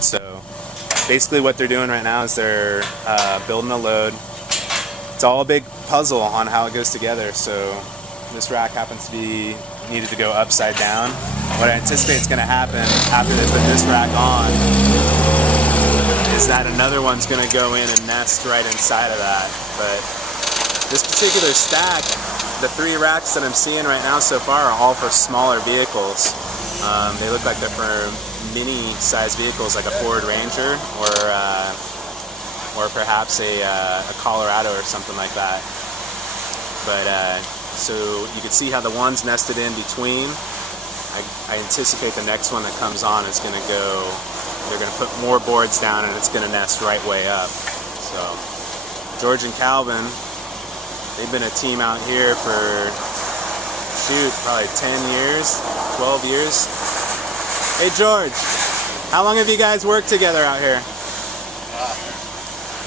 So basically what they're doing right now is they're building a load. It's all a big puzzle on how it goes together. So this rack happens to be needed to go upside down. What I anticipate is going to happen after they put this rack on is that another one's going to go in and nest right inside of that. But this particular stack, the 3 racks that I'm seeing right now so far are all for smaller vehicles. They look like they're for mini-sized vehicles like a Ford Ranger or perhaps a Colorado or something like that. But so you can see how the one's nested in between. I anticipate the next one that comes on is going to go, they're going to put more boards down and it's going to nest right way up. So George and Calvin, they've been a team out here for, shoot, probably 10 years, 12 years. Hey George, how long have you guys worked together out here?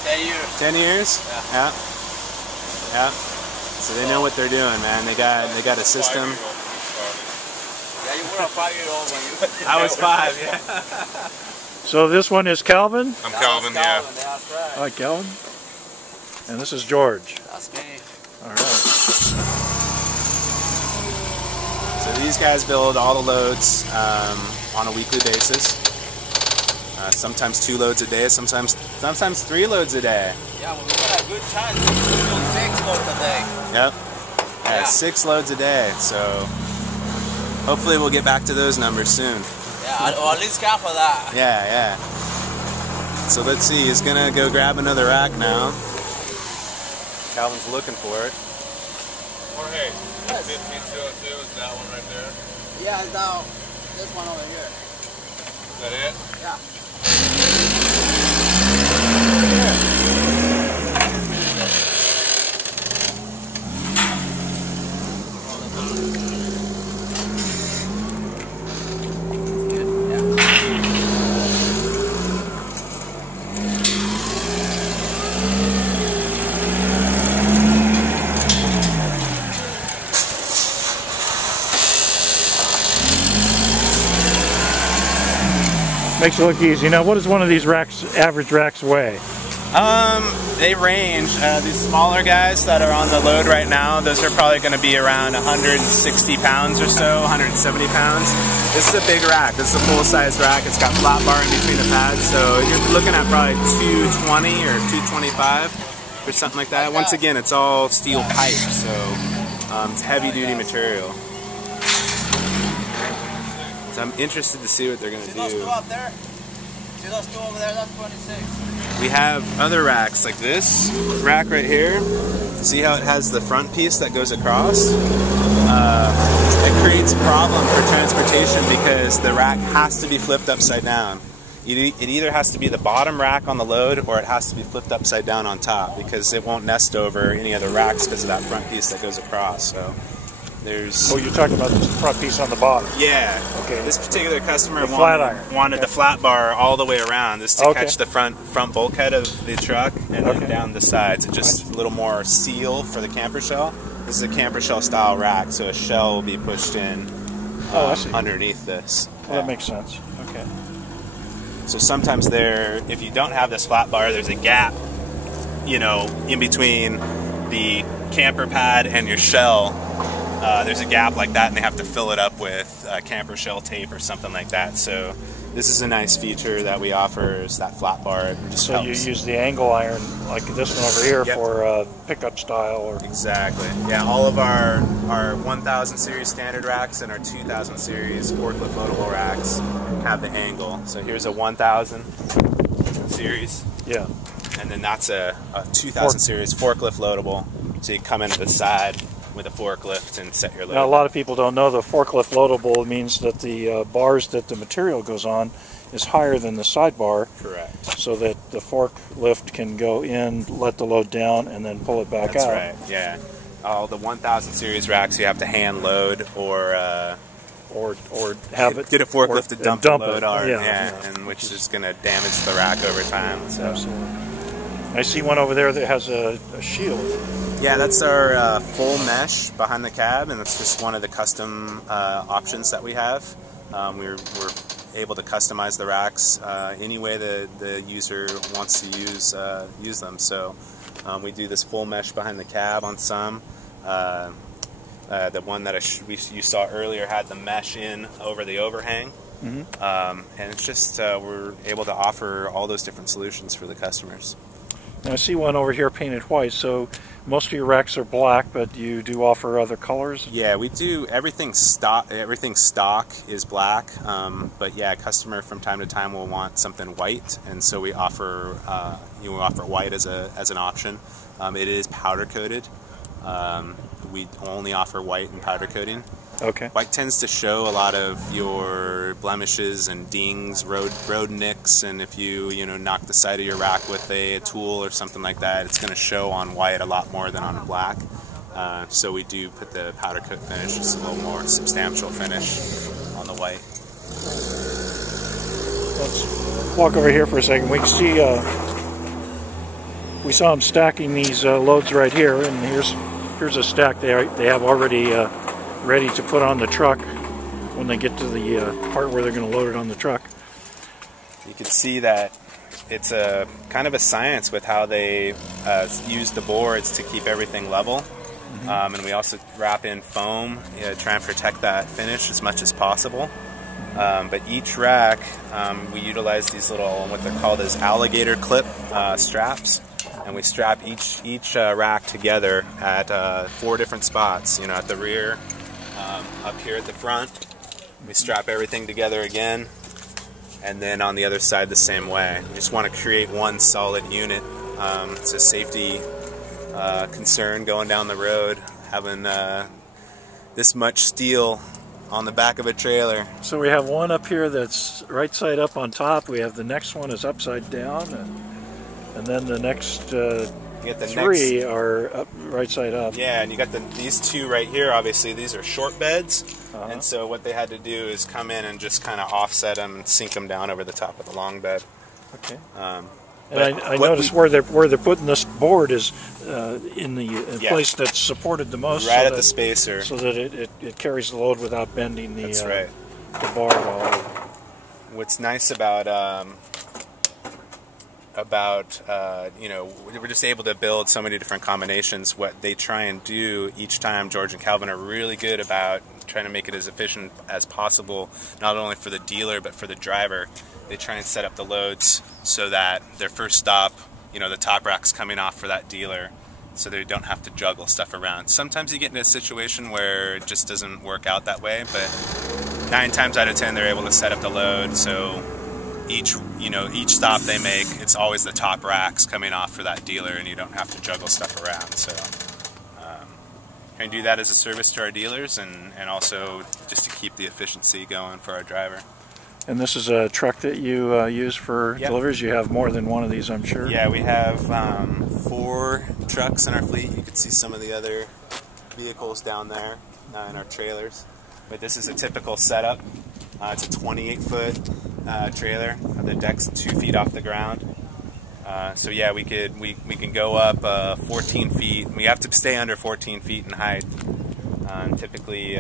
10 years. 10 years? Yeah. Yeah. So they know what they're doing, man. They got a system. Yeah, you were a 5-year-old when you... I was 5, yeah. So this one is Calvin? I'm Calvin, yeah. That's right. Hi, Calvin. And this is George. That's me. All right. So these guys build all the loads on a weekly basis. Sometimes 2 loads a day, sometimes 3 loads a day. Yeah, when we got a good chance, we do 6 loads a day. Yep. Yeah. 6 loads a day. So hopefully we'll get back to those numbers soon. Yeah, or at least count for that. Yeah, yeah. So let's see, he's gonna go grab another rack now. Calvin's looking for it. Jorge, 15202 is that one right there? Yeah, it's now this one over here. Is that it? Yeah. Makes it look easy. Now, what does one of these racks, average racks, weigh? They range. These smaller guys that are on the load right now, those are probably going to be around 160 pounds or so, 170 pounds. This is a big rack. This is a full-size rack. It's got flat bar in between the pads, so you're looking at probably 220 or 225 or something like that. Once again, it's all steel pipe, so it's heavy-duty material. So I'm interested to see what they're going to do. See those 2 up there? See those 2 over there? That's 26. We have other racks like this rack right here. See how it has the front piece that goes across? It creates a problem for transportation because the rack has to be flipped upside down. It either has to be the bottom rack on the load or it has to be flipped upside down on top because it won't nest over any other racks because of that front piece that goes across. So there's... Oh, you're talking about the front piece on the bottom. Yeah. Okay. This particular customer wanted the flat bar all the way around. This to catch the front bulkhead of the truck and then down the sides. It's just a little more seal for the camper shell. This is a camper shell style rack, so a shell will be pushed in underneath this. Well, that makes sense. Okay. So sometimes if you don't have this flat bar, there's a gap, you know, in between the camper pad and your shell. There's a gap like that and they have to fill it up with camper shell tape or something like that. So this is a nice feature that we offer, is that flat bar. It just so helps. You use the angle iron like this one over here for pickup style? Or Exactly. Yeah, all of our 1000 series standard racks and our 2000 series forklift loadable racks have the angle. So here's a 1000 series. Yeah. And then that's a 2000 series forklift loadable. So you come into the side with a forklift and set your load. Now, a lot of people don't know the forklift loadable means that the bars that the material goes on is higher than the sidebar. Correct. So that the forklift can go in, let the load down, and then pull it back That's out. right, yeah. All the 1000 series racks you have to hand load or have it get a forklift to dump the load on, yeah. and which is going to damage the rack over time. So. Absolutely. I see one over there that has a shield. Yeah, that's our full mesh behind the cab, and it's just one of the custom options that we have. We're able to customize the racks any way the user wants to use them. So we do this full mesh behind the cab on some. The one that you saw earlier had the mesh in over the overhang. And it's just we're able to offer all those different solutions for the customers. Now I see one over here painted white, so most of your racks are black, but you do offer other colors? Yeah, we do. Everything stock is black, but yeah, a customer from time to time will want something white, and so we offer white as an option. It is powder coated. We only offer white and powder coating. Okay. White tends to show a lot of your blemishes and dings, road nicks, and if you knock the side of your rack with a tool or something like that, it's going to show on white a lot more than on black. So we do put the powder coat finish, just a little more substantial finish on the white. Let's walk over here for a second. We can see we saw them stacking these loads right here, and here's a stack they have already ready to put on the truck when they get to the part where they're going to load it on the truck. You can see that it's a kind of a science with how they use the boards to keep everything level. And we also wrap in foam, try and protect that finish as much as possible. But each rack, we utilize these little, what they're called as alligator clip straps. And we strap each rack together at 4 different spots. At the rear, up here at the front, we strap everything together again, and then on the other side the same way. We just want to create one solid unit. It's a safety concern going down the road, having this much steel on the back of a trailer. So we have one up here that's right side up on top. We have the next one is upside down, and then the next three are up, right side up. Yeah, and you got these 2 right here. Obviously, these are short beds, and so what they had to do is come in and just kind of offset them and sink them down over the top of the long bed. Okay. And I noticed where they're putting this board is in the place that's supported the most, right at the spacer, so that it carries the load without bending the right. the bar at all. What's nice about we're just able to build so many different combinations. What they try and do each time, George and Calvin are really good about trying to make it as efficient as possible, not only for the dealer but for the driver. They try and set up the loads so that their first stop, the top rack's coming off for that dealer, so they don't have to juggle stuff around. Sometimes you get into a situation where it just doesn't work out that way, but 9 times out of 10 they're able to set up the load, so each stop they make, it's always the top racks coming off for that dealer, and you don't have to juggle stuff around. So trying to do that as a service to our dealers, and also just to keep the efficiency going for our driver. And this is a truck that you use for deliveries? You have more than one of these, I'm sure? Yeah, we have 4 trucks in our fleet. You can see some of the other vehicles down there in our trailers. But this is a typical setup. It's a 28-foot trailer. The deck's 2 feet off the ground. So yeah, we can go up 14 feet. We have to stay under 14 feet in height. Typically,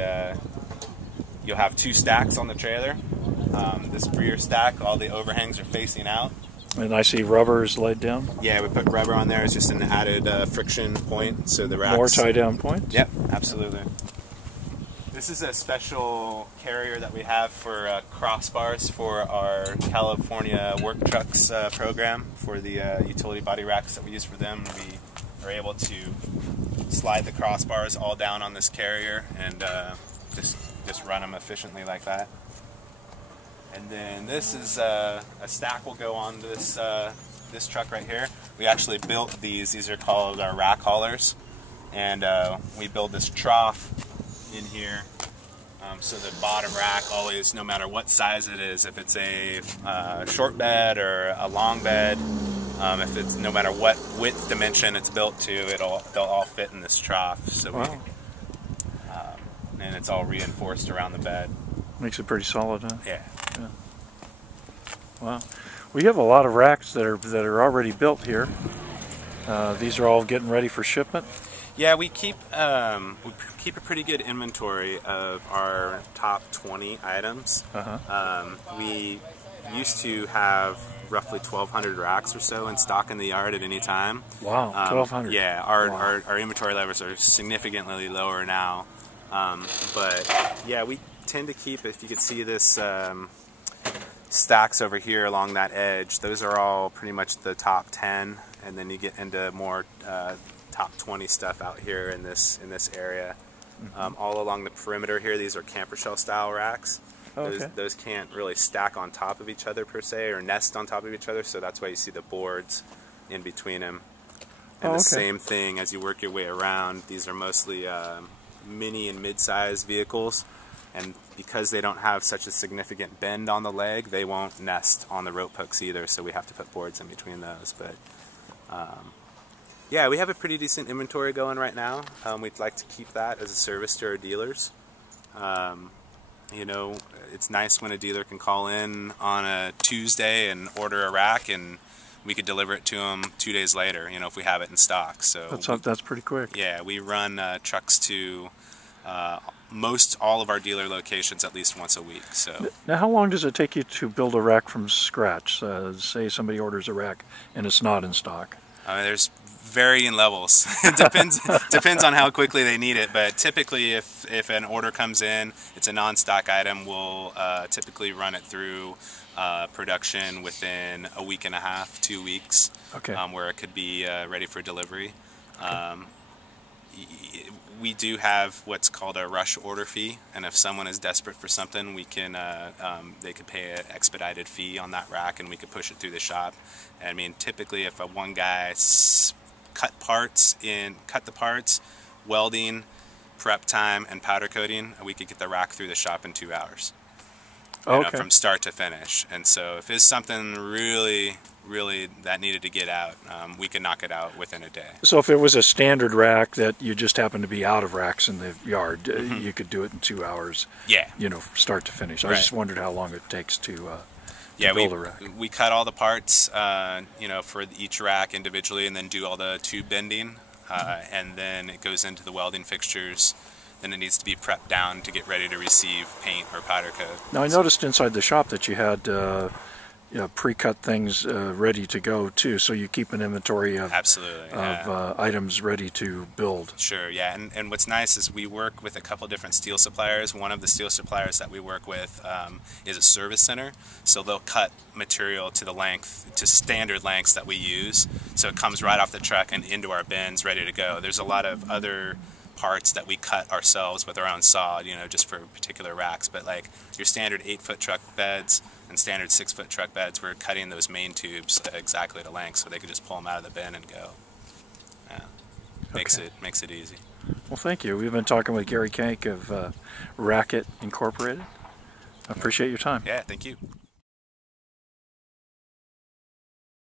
you'll have 2 stacks on the trailer. This rear stack, all the overhangs are facing out. And I see rubber is laid down? Yeah, we put rubber on there. It's just an added friction point, so the racks... More tie-down points? Yep, absolutely. This is a special carrier that we have for crossbars for our California work trucks program. For the utility body racks that we use for them, we are able to slide the crossbars all down on this carrier and just run them efficiently like that. And then this is a stack will go on this this truck right here. We actually built these. These are called our rack haulers, and we build this trough in here. So the bottom rack always, no matter what size it is, if it's a short bed or a long bed, if it's no matter what width dimension it's built to, they'll all fit in this trough. So wow. And it's all reinforced around the bed. Makes it pretty solid, huh? Yeah. Wow. We have a lot of racks that are already built here. These are all getting ready for shipment. Yeah, we keep a pretty good inventory of our top 20 items. We used to have roughly 1,200 racks or so in stock in the yard at any time. Wow, 1,200. Yeah, our inventory levels are significantly lower now. But yeah, we tend to keep, if you could see this stacks over here along that edge, those are all pretty much the top 10, and then you get into more top 20 stuff out here in this area. All along the perimeter here, these are camper shell style racks. Those can't really stack on top of each other per se, or nest on top of each other, so that's why you see the boards in between them. And the same thing as you work your way around, these are mostly mini and mid-size vehicles, and because they don't have such a significant bend on the leg, they won't nest on the rope hooks either, so we have to put boards in between those. But yeah, we have a pretty decent inventory going right now. We'd like to keep that as a service to our dealers. You know, it's nice when a dealer can call in on a Tuesday and order a rack, and we could deliver it to them 2 days later, you know, if we have it in stock. So that's pretty quick. Yeah, we run trucks to most all of our dealer locations at least once a week. So now, how long does it take you to build a rack from scratch? Say somebody orders a rack and it's not in stock. There's varying levels. It depends on how quickly they need it, but typically if an order comes in, it's a non-stock item, we'll typically run it through production within a week and a half, 2 weeks, where it could be ready for delivery. We do have what's called a rush order fee, and if someone is desperate for something, we can they could pay an expedited fee on that rack, and we could push it through the shop. And I mean, typically, if one guy cut the parts, welding, prep time, and powder coating, we could get the rack through the shop in 2 hours. You know, from start to finish. And so if it's something really that needed to get out, we can knock it out within a day. So if it was a standard rack that you just happen to be out of racks in the yard, you could do it in 2 hours. Yeah. You know, start to finish. I just wondered how long it takes to build a rack. We cut all the parts, you know, for each rack individually, and then do all the tube bending, and then it goes into the welding fixtures. Then it needs to be prepped down to get ready to receive paint or powder coat. Now I noticed inside the shop that you had pre-cut things ready to go too, so you keep an inventory of items ready to build. Sure, yeah, and what's nice is we work with a couple different steel suppliers. One of the steel suppliers that we work with is a service center, so they'll cut material to standard lengths that we use, so it comes right off the truck and into our bins ready to go. There's a lot of other parts that we cut ourselves with our own saw, you know, just for particular racks, but like your standard 8-foot truck beds and standard 6-foot truck beds, we're cutting those main tubes exactly to length, so they could just pull them out of the bin and go. Yeah. Makes it easy. Well, thank you. We've been talking with Gary Kank of Racket Incorporated. I appreciate your time. Yeah, thank you.